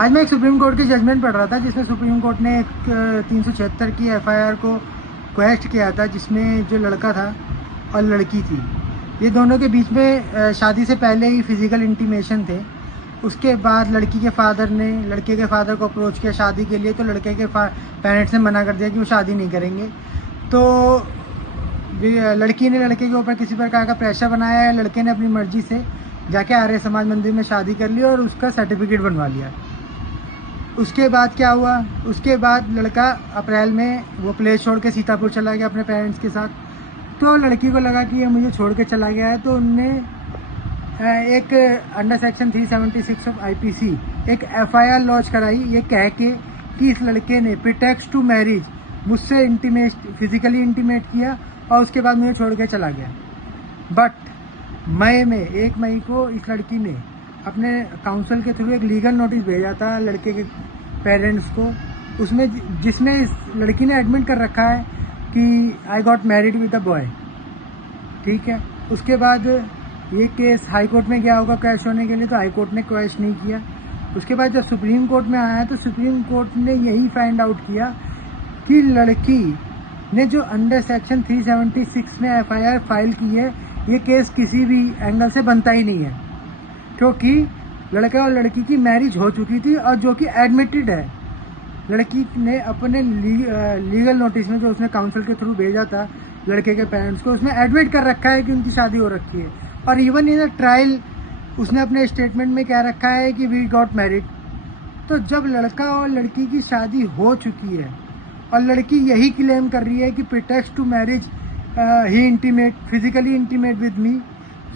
आज मैं एक सुप्रीम कोर्ट की जजमेंट पढ़ रहा था जिसमें सुप्रीम कोर्ट ने एक 376 की एफआईआर को क्वेश्चन किया था, जिसमें जो लड़का था और लड़की थी, ये दोनों के बीच में शादी से पहले ही फिजिकल इंटीमेशन थे। उसके बाद लड़की के फादर ने लड़के के फादर को अप्रोच किया शादी के लिए, तो लड़के के पेरेंट्स ने मना कर दिया कि वो शादी नहीं करेंगे। तो लड़की ने लड़के के ऊपर किसी प्रकार का प्रेशर बनाया है। लड़के ने अपनी मर्जी से जाके आर्य समाज मंदिर में शादी कर ली और उसका सर्टिफिकेट बनवा लिया। उसके बाद क्या हुआ, उसके बाद लड़का अप्रैल में वो प्लेस छोड़ के सीतापुर चला गया अपने पेरेंट्स के साथ। तो लड़की को लगा कि ये मुझे छोड़ के चला गया है, तो उनने एक अंडर सेक्शन 376 ऑफ आईपीसी एक एफआईआर लॉन्च कराई, ये कह के कि इस लड़के ने प्रीटेक्स्ट टू मैरिज मुझसे फिजिकली इंटीमेट किया और उसके बाद मुझे छोड़ के चला गया। बट मई में 1 मई को इस लड़की ने अपने काउंसिल के थ्रू एक लीगल नोटिस भेजा था लड़के के पेरेंट्स को, उसमें जिसमें इस लड़की ने एडमिट कर रखा है कि I got married with a boy. ठीक है, उसके बाद ये केस हाई कोर्ट में गया होगा कैश होने के लिए, तो हाई कोर्ट ने कैश नहीं किया। उसके बाद जब सुप्रीम कोर्ट में आया तो सुप्रीम कोर्ट ने यही फाइंड आउट किया कि लड़की ने जो अंडर सेक्शन 376 में एफआईआर फाइल की है, ये केस किसी भी एंगल से बनता ही नहीं है, क्योंकि लड़के और लड़की की मैरिज हो चुकी थी और जो कि एडमिटेड है। लड़की ने अपने लीगल नोटिस में जो उसने काउंसिल के थ्रू भेजा था लड़के के पेरेंट्स को, उसमें एडमिट कर रखा है कि उनकी शादी हो रखी है। और इवन इन ट्रायल उसने अपने स्टेटमेंट में कह रखा है कि वी गॉट मैरिड। तो जब लड़का और लड़की की शादी हो चुकी है और लड़की यही क्लेम कर रही है कि pretext to marriage he physically intimate with me,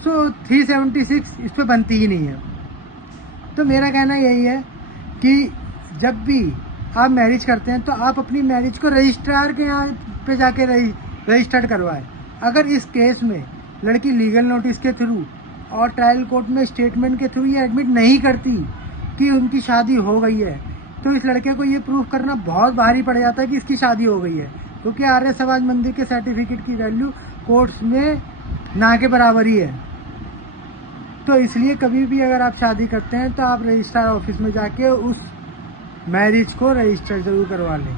so 376 इस पर बनती ही नहीं है। तो मेरा कहना यही है कि जब भी आप मैरिज करते हैं तो आप अपनी मैरिज को रजिस्ट्रार के यहाँ पे जाके रजिस्टर्ड करवाएं। अगर इस केस में लड़की लीगल नोटिस के थ्रू और ट्रायल कोर्ट में स्टेटमेंट के थ्रू ये एडमिट नहीं करती कि उनकी शादी हो गई है, तो इस लड़के को ये प्रूफ करना बहुत भारी पड़ जाता है कि इसकी शादी हो गई है, क्योंकि आर्य समाज मंदिर के सर्टिफिकेट की वैल्यू कोर्ट्स में ना के बराबर ही है। तो इसलिए कभी भी अगर आप शादी करते हैं तो आप रजिस्ट्रार ऑफिस में जाके उस मैरिज को रजिस्टर जरूर करवा लें।